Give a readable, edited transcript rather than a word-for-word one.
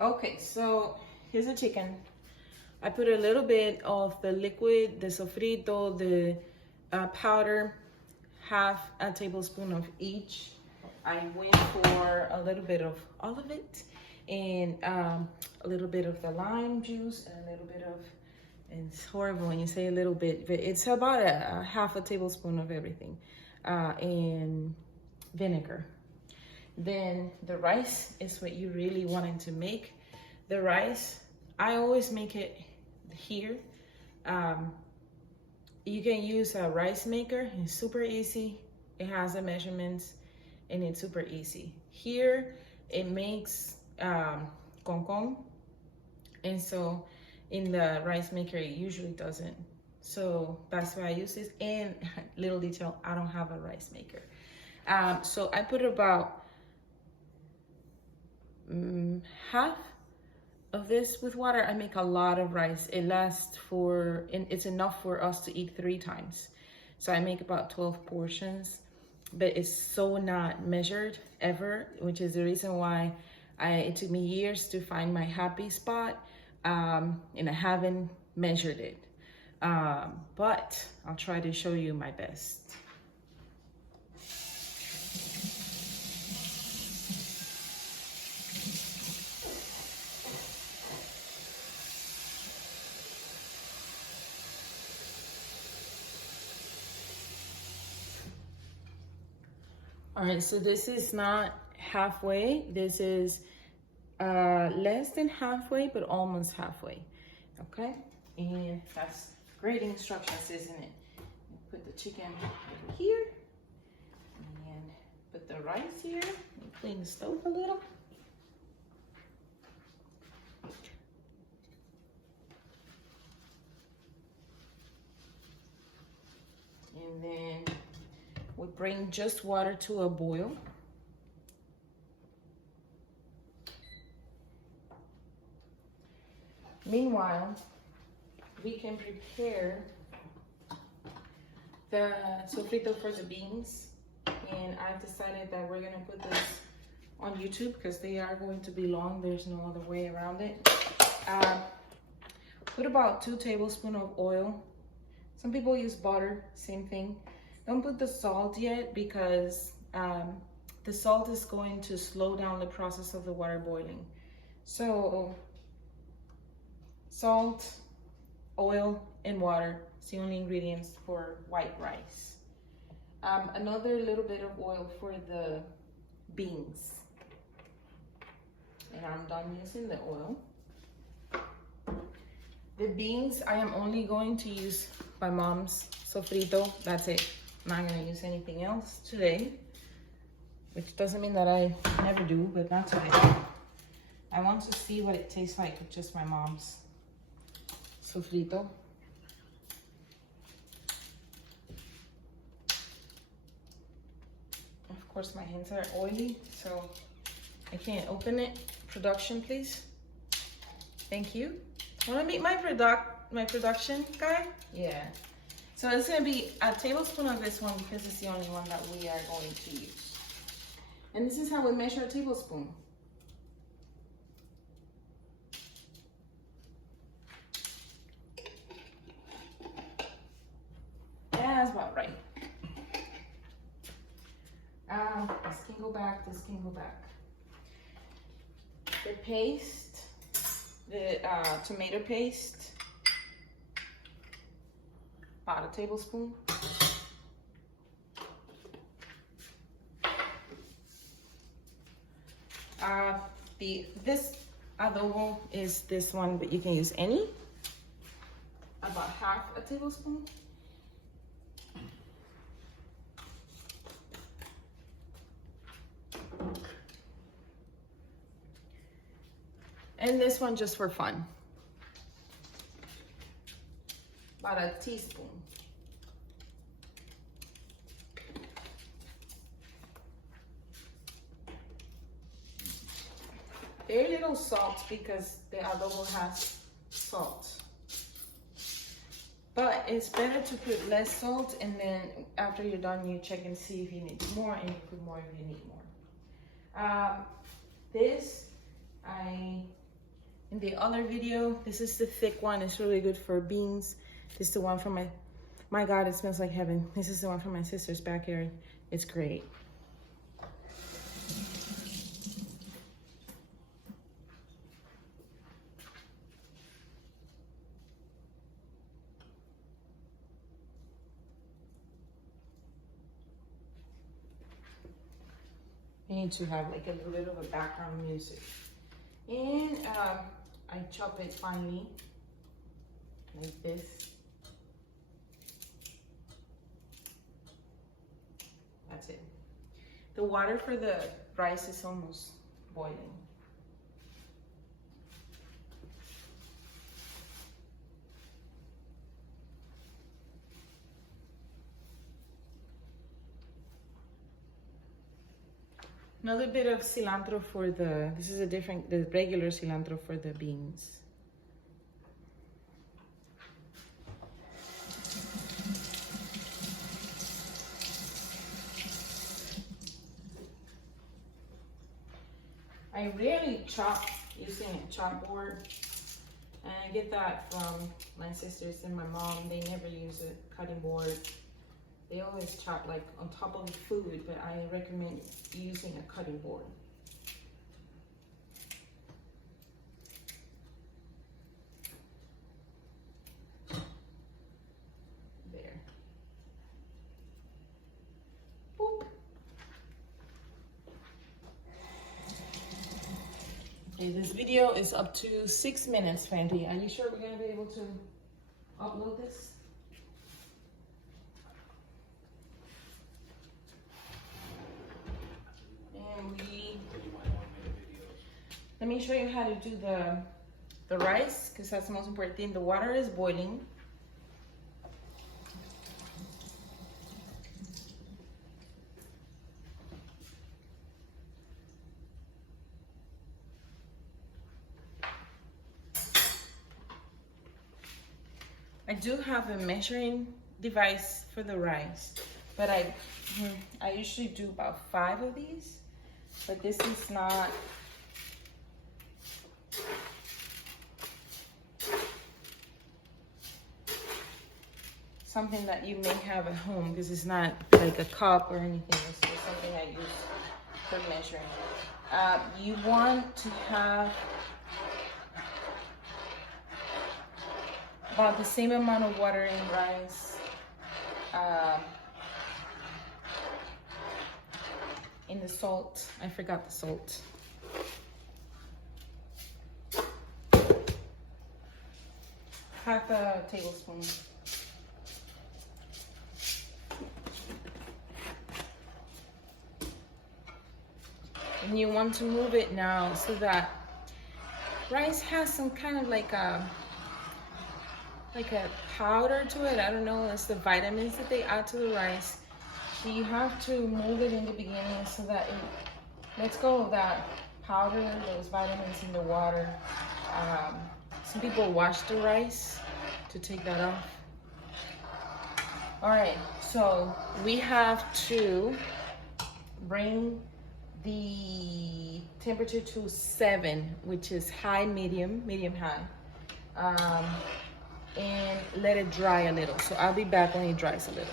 Okay, so here's the chicken. I put a little bit of the liquid, the sofrito, the powder, half a tablespoon of each. I went for a little bit of all of it, and a little bit of the lime juice, and a little bit of, and it's horrible when you say a little bit, but it's about a half a tablespoon of everything, and vinegar. Then the rice is what you really wanted to make. The rice, I always make it here. You can use a rice maker. It's super easy. It has the measurements and it's super easy. Here it makes con, and so in the rice maker it usually doesn't. So that's why I use this. And little detail, I don't have a rice maker. So I put about half of this with water. I make a lot of rice. It lasts for, and it's enough for us to eat 3 times. So I make about 12 portions, but it's so not measured ever, which is the reason why it took me years to find my happy spot, and I haven't measured it. But I'll try to show you my best. All right, so this is not halfway. This is less than halfway, but almost halfway, okay? And that's great instructions, isn't it? Put the chicken over here, and put the rice here, and clean the stove a little. And then we bring just water to a boil. Meanwhile, we can prepare the sofrito for the beans. And I've decided that we're gonna put this on YouTube because they are going to be long. There's no other way around it. Put about 2 tablespoons of oil. Some people use butter, same thing. Don't put the salt yet because the salt is going to slow down the process of the water boiling. So salt, oil, and water is the only ingredients for white rice. Another little bit of oil for the beans. And I'm done using the oil. The beans, I am only going to use my mom's sofrito. That's it. I'm not gonna use anything else today, which doesn't mean that I never do, but that's okay. I want to see what it tastes like with just my mom's sofrito. Of course, my hands are oily, so I can't open it. Production, please. Thank you. Want to meet my production guy? Yeah. So it's gonna be a tablespoon of this one because it's the only one that we are going to use. And this is how we measure a tablespoon. That's about right. This can go back, this can go back. The paste, the tomato paste, about a tablespoon. This adobo is this one, but you can use any. About half a tablespoon. And this one just for fun. About a teaspoon. Very little salt because the adobo has salt. But it's better to put less salt, and then after you're done, you check and see if you need more, and you put more if you need more. This, I in the other video. This is the thick one. It's really good for beans. This is the one from my God, it smells like heaven. This is the one from my sister's backyard. It's great. You need to have like a little bit of a background music. And I chop it finely, like this. That's it. The water for the rice is almost boiling. Another bit of cilantro for this is the regular cilantro for the beans. I rarely chop using a chop board, and I get that from my sisters and my mom. They never use a cutting board. They always chop like on top of the food, but I recommend using a cutting board. There. Boop. Okay, this video is up to 6 minutes, Fandy. Are you sure we're gonna be able to upload this? Let me show you how to do the rice, because that's the most important thing. The water is boiling. I do have a measuring device for the rice, but I usually do about 5 of these, but this is not something that you may have at home, because it's not like a cup or anything. It's just something I use for measuring. You want to have about the same amount of water in rice in the salt. I forgot the salt. Half a tablespoon. And you want to move it now so that rice has some kind of like a powder to it. I don't know, it's the vitamins that they add to the rice. So you have to move it in the beginning so that it lets go of that powder, those vitamins in the water. Some people wash the rice to take that off. All right, so we have to bring the temperature to 7, which is high, medium, high, and let it dry a little. So I'll be back when it dries a little.